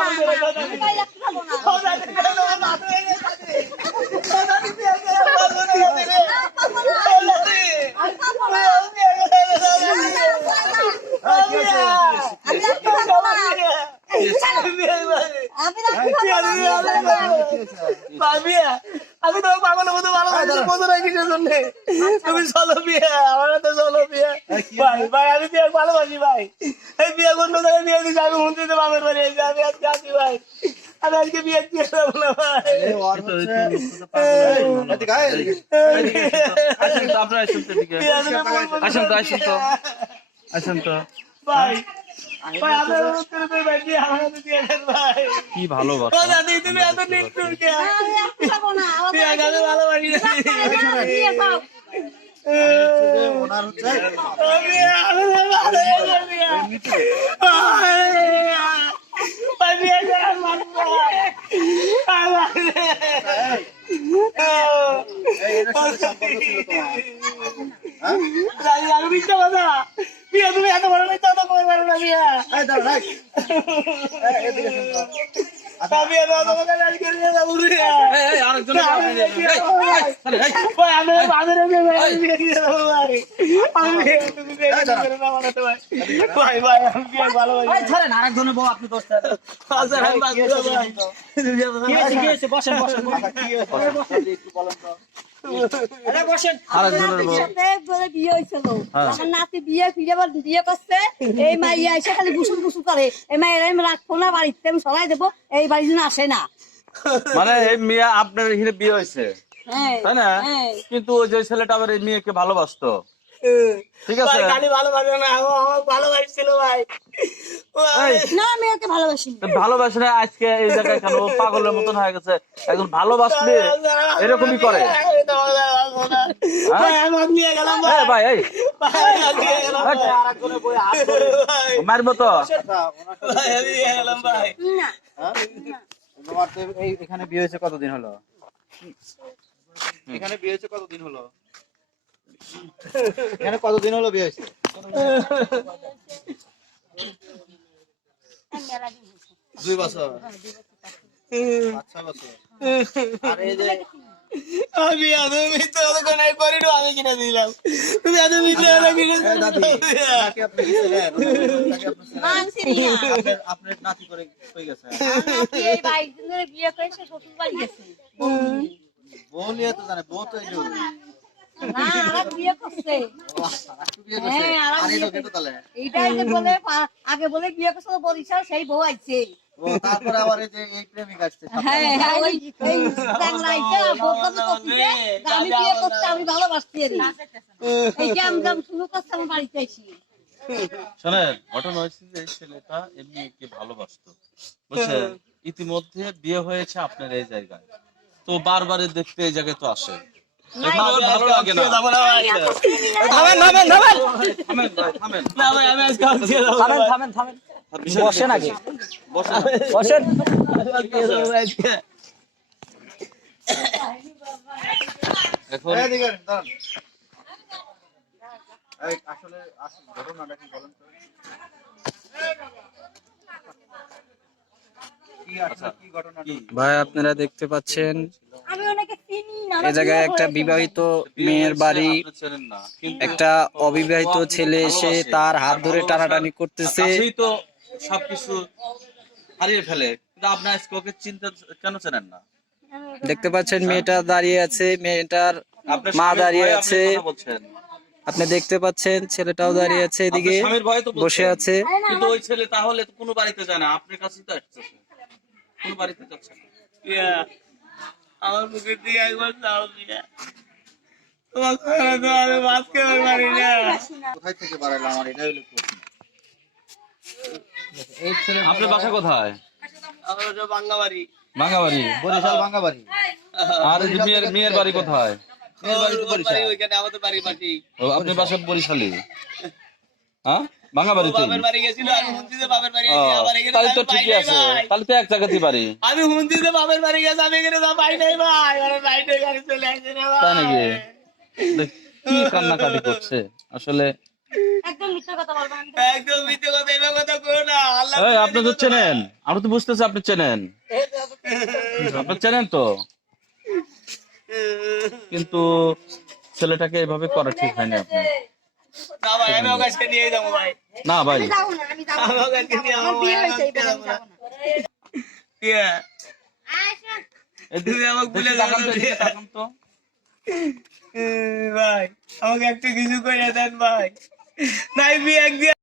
না, পারব না। আমি পারব না। আমি রাখতে পারব না। আমি রাখতে পারব না। আমি তো পাগলের মতো ভালো লাগছে বোঝো না কিসের জন্য? তুমি চলো বিয়ে আমার তো চলো বিয়ে। ভাই ভাই আমি বিয়ে ভালোবাসি ভাই। এই বিয়ে কোন জায়গায় বিয়ে দিচ্ছি আমি হুন্দিতে বাপের বাড়ি এসে আমি আজকে আসি ভাই। আমি আজকে বিয়ে দিয়ে দেবো না ভাই। আসেন তো আসেন তো আসেন তো। ভাই কি ভালোবাসা তুমি এত নিষ্ঠুর কে ভালোবাসি। ওনার হচ্ছে আমি পারো এই দাঁড়াও, রাখ। এদিকে তো। তা বিয়ে দাও তোমাকে রাজি করে দিয়ে যাব রে এই, এই, আরেকজন না, আমি দিয়ে দেবো, ভাই। ভাই, আমি বাজারে গিয়ে ভাই, আমি বিয়ে ভাই। আমি তুমি বিয়ে করে দাও আমার ভাই। ভাই, ভাই, আমি বিয়ে ভালোবাসি। আচ্ছা, আমি বাঁচবো না, ভাই। আচ্ছা, কি হয়েছে? একটু বলেন তো। আরেকজনের বউ। সাথে বলে বিয়ে হয়েছিল আমার নাতি বিয়ে ফিরে আবার বিয়ে করছে এই মাইয়া এসে খালি গুসুল গুসুল করে। এই মাইয়ের আমি রাখব না বাড়িতে আমি সরাই দেবো। এই বাড়ির জন্য আসে না। মানে এই মেয়ে আপনার এখানে বিয়ে হয়েছে? হ্যাঁ। তাই না? হ্যাঁ। কিন্তু ওই যে ছেলেটা আবার এই মেয়েকে ভালোবাসতো। ঠিক আছে? ভাই, খালি ভালোবাসে না, ভালোবাসছিল, ভাই। ও এই, আমি- না আমি ওকে ভালোবাসি ভালোবাসে না আজকে এই জায়গায় কেন? পাগলের মতন হয়ে গেছে। একজন ভালোবাসলে এরকমই করে। মারবো তো। হ্যাঁ? তোমার তো এখানে বিয়ে হয়েছে কতদিন হলো? এখানে বিয়ে হয়েছে কতদিন হলো? এখানে কতদিন হলো বিয়ে হয়েছে? দুই বছর। আমি এত মিথ্যে কথা কোনো এক করিনি, আমি কিনে দিলাম। তুমি এত মিথ্যে কথা কিনে চিনি না। আপনার- আপনার নাতি করে হয়ে গেছে? এই বাইশ দিন ধরে বিয়ে করে শ্বশুর বাড়ি গেছে। বউ নিয়ে তো জানে বউ তো এই না আর বিয়ে করছে। হ্যাঁ, আর আর বিয়ে লোকে এইটাই যে বলে আগে বলে বিয়ে করছে বরিশাল সেই বউ আইছে। তারপরে আবার এই যে এই প্রেমিক আসছে হ্যাঁ হ্যাঁ ওই এই বাংলাইতে বৌদ্ধ করছে আমি বিয়ে করতে আমি ভালোবাসছি এর এই যে আমি যখন শুরু করছি আমার বাড়িতে এসি শোনেন ঘটনা হয়েছে যে এই ছেলেটা এমনি কি ভালোবাসতো বুঝছেন ইতিমধ্যে বিয়ে হয়েছে আপনার এই জায়গায় তো বারবার দেখতে এই জায়গায় তো আসে এখন আবার ভালো লাগে না যাব না, ভাই। থামেন ভাই থামেন না, বসেন আগে। বসেন। দিয়ে দেবো আজকে। এখন এই দিকে দাঁড়ান। এই আসলে আসলে ঘটনাটা কি বলেন তো? কি আসলে কি ঘটনা কি? ভাই আপনারা দেখতে পাচ্ছেন আমি ওনাকে চিনি না এ জায়গায় একটা বিবাহিত মেয়ের বাড়ি একটা অবিবাহিত ছেলে এসে তার হাত ধরে টানাটানি করতেছে। সবকিছু হারিয়ে ফেলে। কিন্তু আপনি আজকে ওকে চিন্তা কেন চেনেন না? দেখতে পাচ্ছেন মেয়েটা দাঁড়িয়ে আছে মেয়েটার মা দাঁড়িয়ে আছে। আপনি দেখতে পাচ্ছেন ছেলেটাও দাঁড়িয়ে আছে এদিকে আপনার। বসে আছে। কিন্তু ওই ছেলে তাহলে তো কোনো বাড়িতে যায় না আপনার কাছেই তো আসছে। কোনো বাড়িতে যাচ্ছে ইয়া, আমার মুখের দিকে একবার চাও দিয়া। তোমার তো আমি বাঁচ খেতে পারি না। কোথায় থেকে বাড়াইলো আমার? এটা হলো আপনার বাসা কোথায়? আমার বাঙ্গাবাড়ি। বরিশাল বাঙ্গাবাড়ি। আর মেয়ের মেয়ের বাড়ি কোথায়? ওর ওর বাড়ি ওইখানে আমাদের বাড়ি পাশি ও, আপনি বাসা বরিশালে? হ্যাঁ? ভাঙ্গাবাড়িতে বাপের বাড়ি গেছিল আমি হুন্দিতে বাপের বাড়ি ও, গেছি আবার এখানে তাহলে তো ঠিকই আছে। তাহলে তো এক জায়গাতেই বাড়ি। আমি হুন্দিতে বাপের বাড়ি গেছি আমি এখানে যা পাই নাই ভাই। আমার বাইরে গাড়ি চলে আসছে না তাই নাকি? কি কান্নাকাটি করছে। আসলে একদম মিথ্যা কথা বলবেন একদম মিথ্যে কথা আপনি তো চেনেন। আমরা তো বুঝতেছি আপনি চেনেন। আপনি চেনেন তো? কিন্তু ছেলেটাকে এভাবে করা ঠিক হয়নি আপনার না আমি আমি আমি আমি আমি তুমি আমাকে ভুলে তো। ভাই আমাকে একটা কিছু করে দেন ভাই। নাই বিয়ে একদিন